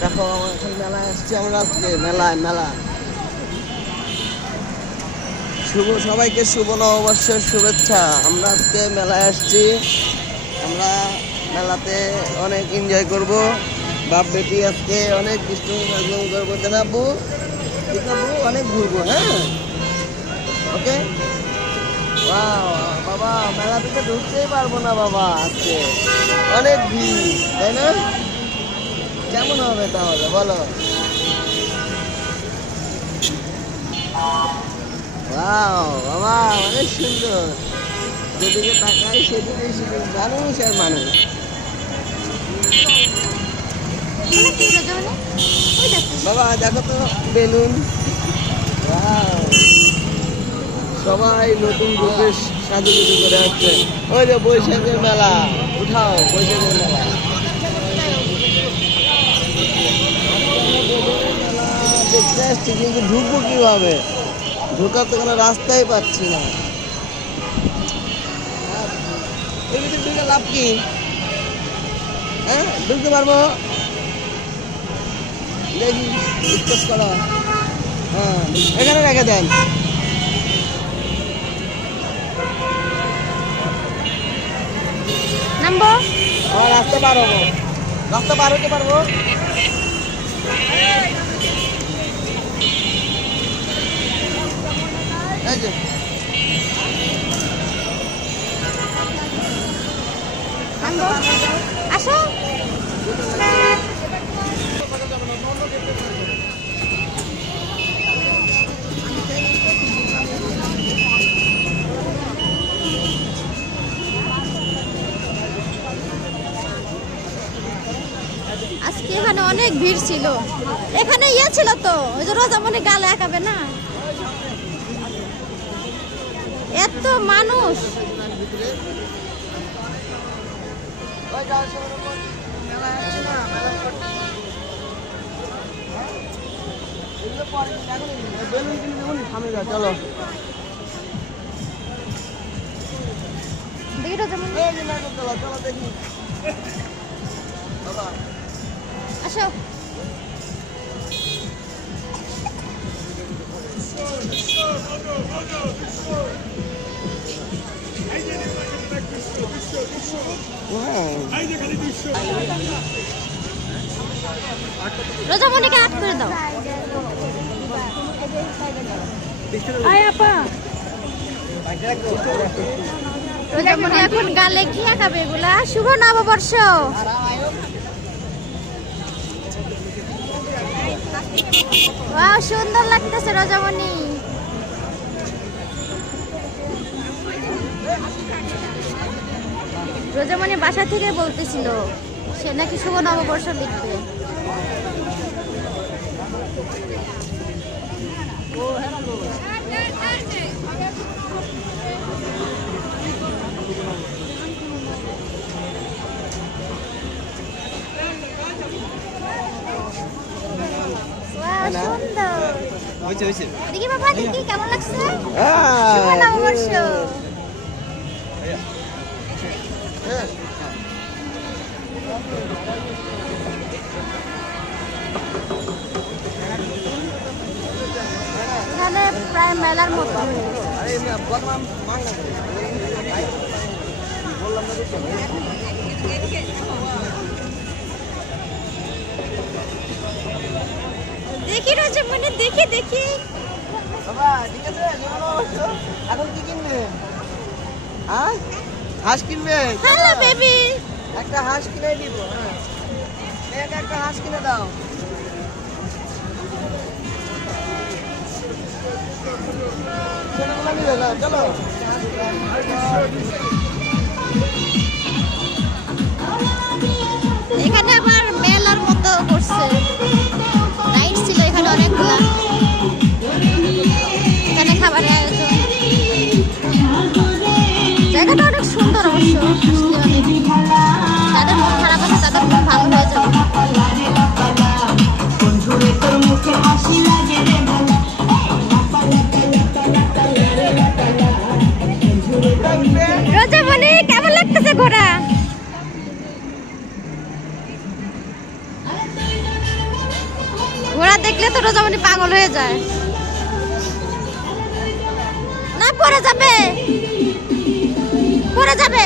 দেখো এখন মেলায় আসছি আমরা আজকে মেলা সবাইকে শুভ নববর্ষের শুভেচ্ছা। আমরা আজকে মেলায় আসছি, আমরা মেলাতে অনেক এনজয় করব। বাপ বেটি আজকে অনেক দুষ্টু করবো, জানাবো অনেক ঘুরবো। হ্যাঁ, ওকে। বাবা মেলা থেকে ঢুকতেই পারবো না বাবা, আজকে অনেক ভিড়, তাই না? কেমন হবে তাহলে বলো? বাবা অনেক সুন্দর, যেদিকে তাকাই সেদিকে শুধু মানুষ আর মানুষ। বাবা দেখো তো বেলুন, সবাই নতুন রূপে সাজুগুজু করে আসছে। ওই যে বৈশাখের মেলা, উঠাও বৈশাখের মেলা। দেখতে আসছি কিন্তু ঢুকবো কিভাবে? ঢোকার তো কোনো রাস্তাই পাচ্ছি না। এই ভিতরে ঢুকে লাভ কি? হ্যাঁ, ঢুকতে পারবো? দেখি জিজ্ঞেস করো। হ্যাঁ, এখানে রেখে দেন। নামবো? রাস্তা পার হবো, রাস্তা পার হতে পারবো? এই যে নামবো? আসো। আজকে এখানে অনেক ভিড় ছিল। এখানে ইয়ে ছিল তো, ওই যে রোজামণি গালে একাবে না, এত মানুষ। চলো দেখি রোজামণি, চলো দেখি। আসো। রোজামণিকে আট করে দাও। আয় আপা, রোজামণি এখন গালে কি আঁকাবে এগুলা? শুভ নববর্ষ। ওয়াও, সুন্দর লাগতেছে রোজামণি। রোজামণি বাসা থেকে বলতেছিল সে নাকি শুভ নববর্ষ লিখবে। দেখি বাবা, দেখি কেমন লাগছে শুভ নববর্ষ। এখানে প্রায় মেলার মতো। দেখি রোজামণি, দেখি দেখি। বাবা ঠিক আছে, এখন কি কিনবে? হ্যাঁ, হাঁস কিনবে? হ্যালো বেবি, একটা হাঁস কিনে দিব। হ্যাঁ, একটা হাঁস কিনে দাও। ছোটগুলো নিবে না, চলো। এখানে আবার মেলার মতো করছে, লাইট ছিল এখানে অনেকগুলা। এখানে খাবারের আয়োজন, জায়গাটা অনেক সুন্দর অবশ্য। যাদের মন খারাপ আছে তাদের মন ভালো হয়ে যাবে। রোজামণি কেমন লাগতেছে ঘোরা? দেখলে তো রোজামণি পাগল হয়ে যায়। না পড়ে যাবে, পড়ে যাবে।